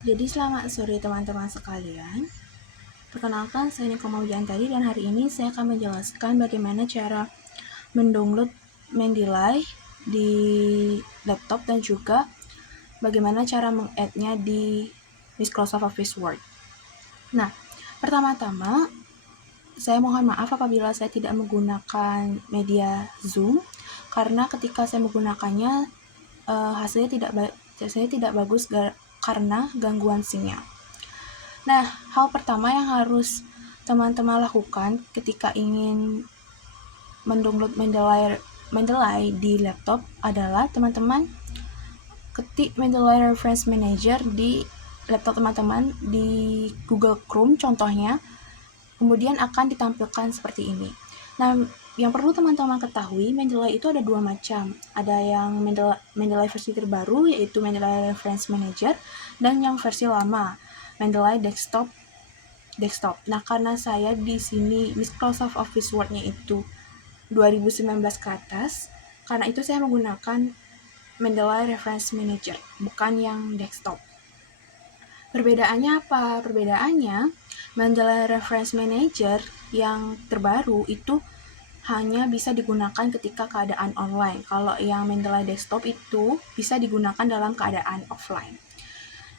Jadi selamat sore teman-teman sekalian. Perkenalkan, saya Niko Mauliantari dan hari ini saya akan menjelaskan bagaimana cara mendownload Mendeley di laptop dan juga bagaimana cara meng-add-nya di Microsoft Office Word. Nah, pertama-tama saya mohon maaf apabila saya tidak menggunakan media Zoom karena ketika saya menggunakannya hasilnya tidak bagus karena gangguan sinyal. Nah, hal pertama yang harus teman-teman lakukan ketika ingin mendownload Mendeley di laptop adalah teman-teman ketik Mendeley Reference Manager di laptop teman-teman di Google Chrome contohnya, kemudian akan ditampilkan seperti ini. Nah, yang perlu teman-teman ketahui, Mendeley itu ada dua macam. Ada yang Mendeley versi terbaru, yaitu Mendeley Reference Manager, dan yang versi lama, Mendeley Desktop. Nah, karena saya di sini Microsoft Office Word-nya itu 2019 ke atas, karena itu saya menggunakan Mendeley Reference Manager, bukan yang desktop. Perbedaannya apa? Perbedaannya, Mendeley Reference Manager yang terbaru itu hanya bisa digunakan ketika keadaan online. Kalau yang Mendeley Desktop itu bisa digunakan dalam keadaan offline.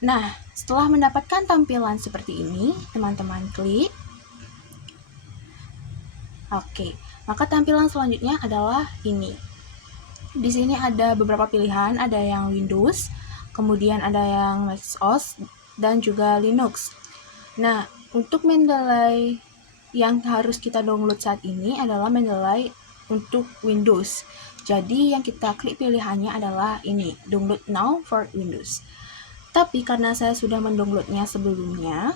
Nah, setelah mendapatkan tampilan seperti ini, teman-teman klik. Oke, maka tampilan selanjutnya adalah ini. Di sini ada beberapa pilihan, ada yang Windows, kemudian ada yang Mac OS, dan juga Linux. Nah, untuk Mendeley yang harus kita download saat ini adalah Mendeley untuk Windows. Jadi yang kita klik pilihannya adalah ini, Download Now for Windows. Tapi karena saya sudah mendownloadnya sebelumnya,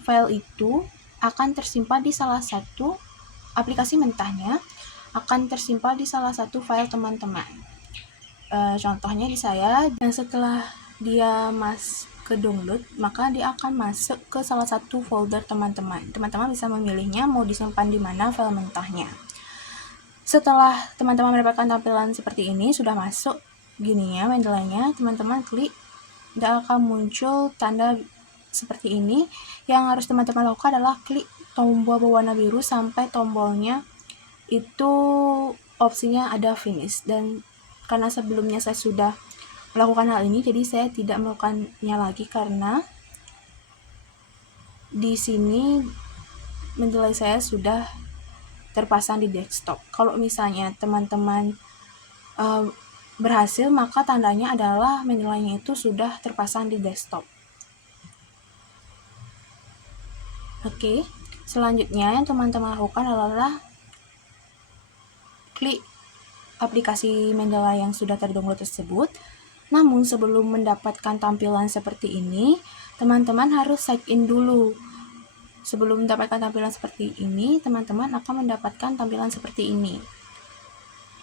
file itu akan tersimpan di salah satu aplikasi mentahnya, akan tersimpan di salah satu file teman-teman. Contohnya di saya, dan setelah dia ke download, maka dia akan masuk ke salah satu folder teman-teman. Teman-teman bisa memilihnya mau disimpan di mana file mentahnya. Setelah teman-teman mendapatkan tampilan seperti ini, sudah masuk gini ya Mendeley-nya, teman-teman klik, dan akan muncul tanda seperti ini. Yang harus teman-teman lakukan adalah klik tombol berwarna biru sampai tombolnya itu opsinya ada finish. Dan karena sebelumnya saya sudah melakukan hal ini, jadi saya tidak melakukannya lagi karena di sini Mendeley saya sudah terpasang di desktop. Kalau misalnya teman-teman berhasil, maka tandanya adalah Mendeley-nya itu sudah terpasang di desktop. Oke, selanjutnya yang teman-teman lakukan adalah klik aplikasi Mendeley yang sudah terdownload tersebut. Namun sebelum mendapatkan tampilan seperti ini, teman-teman harus sign in dulu. Sebelum mendapatkan tampilan seperti ini, teman-teman akan mendapatkan tampilan seperti ini.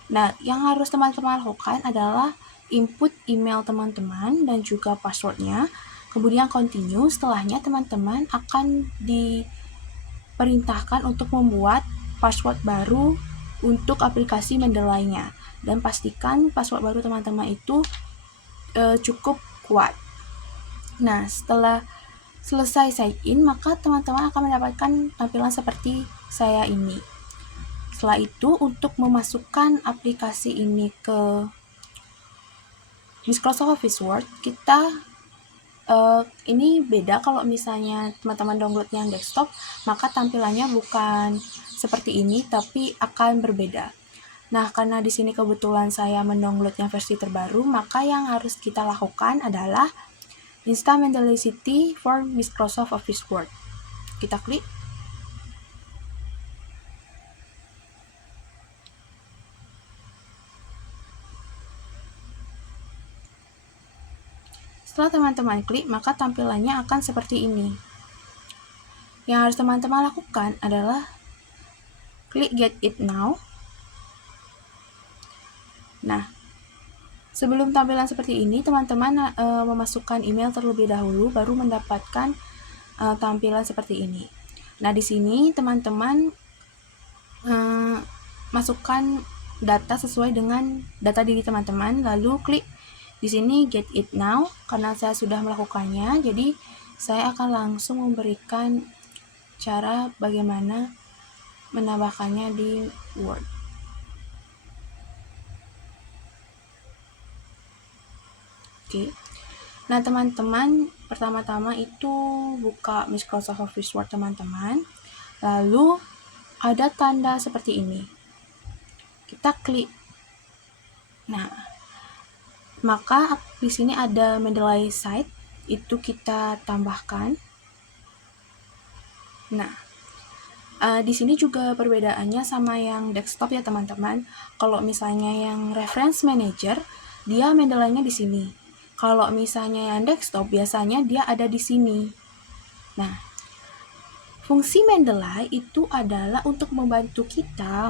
Nah, yang harus teman-teman lakukan adalah input email teman-teman dan juga passwordnya, kemudian continue. Setelahnya teman-teman akan diperintahkan untuk membuat password baru untuk aplikasi Mendeley-nya, dan pastikan password baru teman-teman itu cukup kuat. Nah, setelah selesai sign in, maka teman-teman akan mendapatkan tampilan seperti saya ini. Setelah itu, untuk memasukkan aplikasi ini ke Microsoft Office Word, kita ini beda. Kalau misalnya teman-teman download yang desktop, maka tampilannya bukan seperti ini, tapi akan berbeda. Nah, karena di sini kebetulan saya mendownload yang versi terbaru, maka yang harus kita lakukan adalah install Mendeley City for Microsoft Office Word. Kita klik. Setelah teman-teman klik, maka tampilannya akan seperti ini. Yang harus teman-teman lakukan adalah klik Get It Now. Nah, sebelum tampilan seperti ini, teman-teman memasukkan email terlebih dahulu, baru mendapatkan tampilan seperti ini. Nah, di sini teman-teman masukkan data sesuai dengan data diri teman-teman, lalu klik Di sini get it now, karena saya sudah melakukannya, jadi saya akan langsung memberikan cara bagaimana menambahkannya di Word. Oke. Nah, teman-teman, pertama-tama itu buka Microsoft Office Word teman-teman. Lalu ada tanda seperti ini. Kita klik. Nah, maka di sini ada Mendeley Site, itu kita tambahkan. Nah, di sini juga perbedaannya sama yang desktop ya teman-teman. Kalau misalnya yang Reference Manager, dia Mendeley-nya di sini. Kalau misalnya yang desktop, biasanya dia ada di sini. Nah, fungsi Mendeley itu adalah untuk membantu kita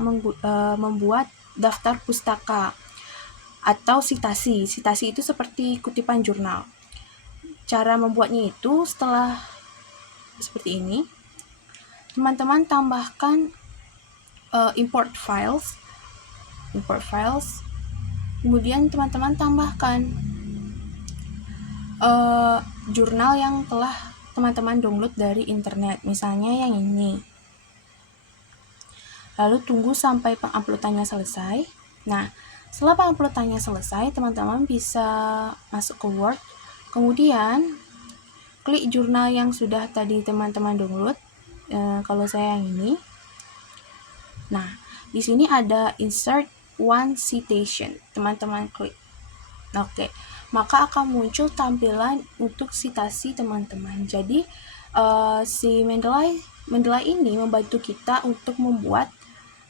membuat daftar pustaka atau sitasi. Sitasi itu seperti kutipan jurnal. Cara membuatnya itu setelah seperti ini, teman-teman tambahkan import files, kemudian teman-teman tambahkan jurnal yang telah teman-teman download dari internet, misalnya yang ini. Lalu tunggu sampai penguploadannya selesai. Nah, setelah penguploadannya selesai, teman-teman bisa masuk ke Word, kemudian klik jurnal yang sudah tadi teman-teman download. Kalau saya yang ini. Nah, di sini ada insert one citation. Teman-teman klik. Oke, maka akan muncul tampilan untuk citasi teman-teman. Jadi, si Mendeley ini membantu kita untuk membuat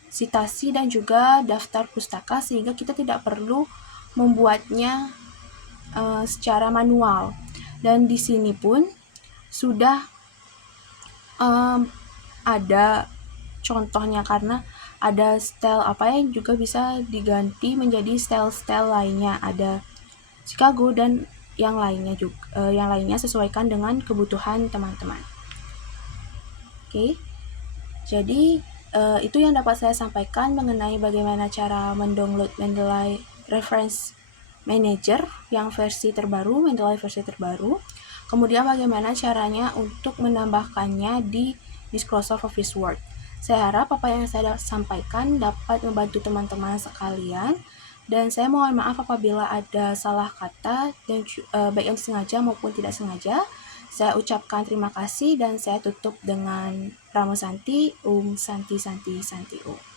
citasi dan juga daftar pustaka sehingga kita tidak perlu membuatnya secara manual. Dan di sini pun sudah ada contohnya, karena ada style apa yang juga bisa diganti menjadi style-style lainnya. Ada Chicago dan yang lainnya juga, yang lainnya sesuaikan dengan kebutuhan teman-teman. Oke. Jadi itu yang dapat saya sampaikan mengenai bagaimana cara mendownload Mendeley Reference Manager yang versi terbaru, Mendeley versi terbaru. Kemudian bagaimana caranya untuk menambahkannya di Microsoft Office Word. Saya harap apa yang saya sampaikan dapat membantu teman-teman sekalian, dan saya mohon maaf apabila ada salah kata dan baik yang sengaja maupun tidak sengaja. Saya ucapkan terima kasih dan saya tutup dengan Ramo Santi, Santi Santi Santi Om.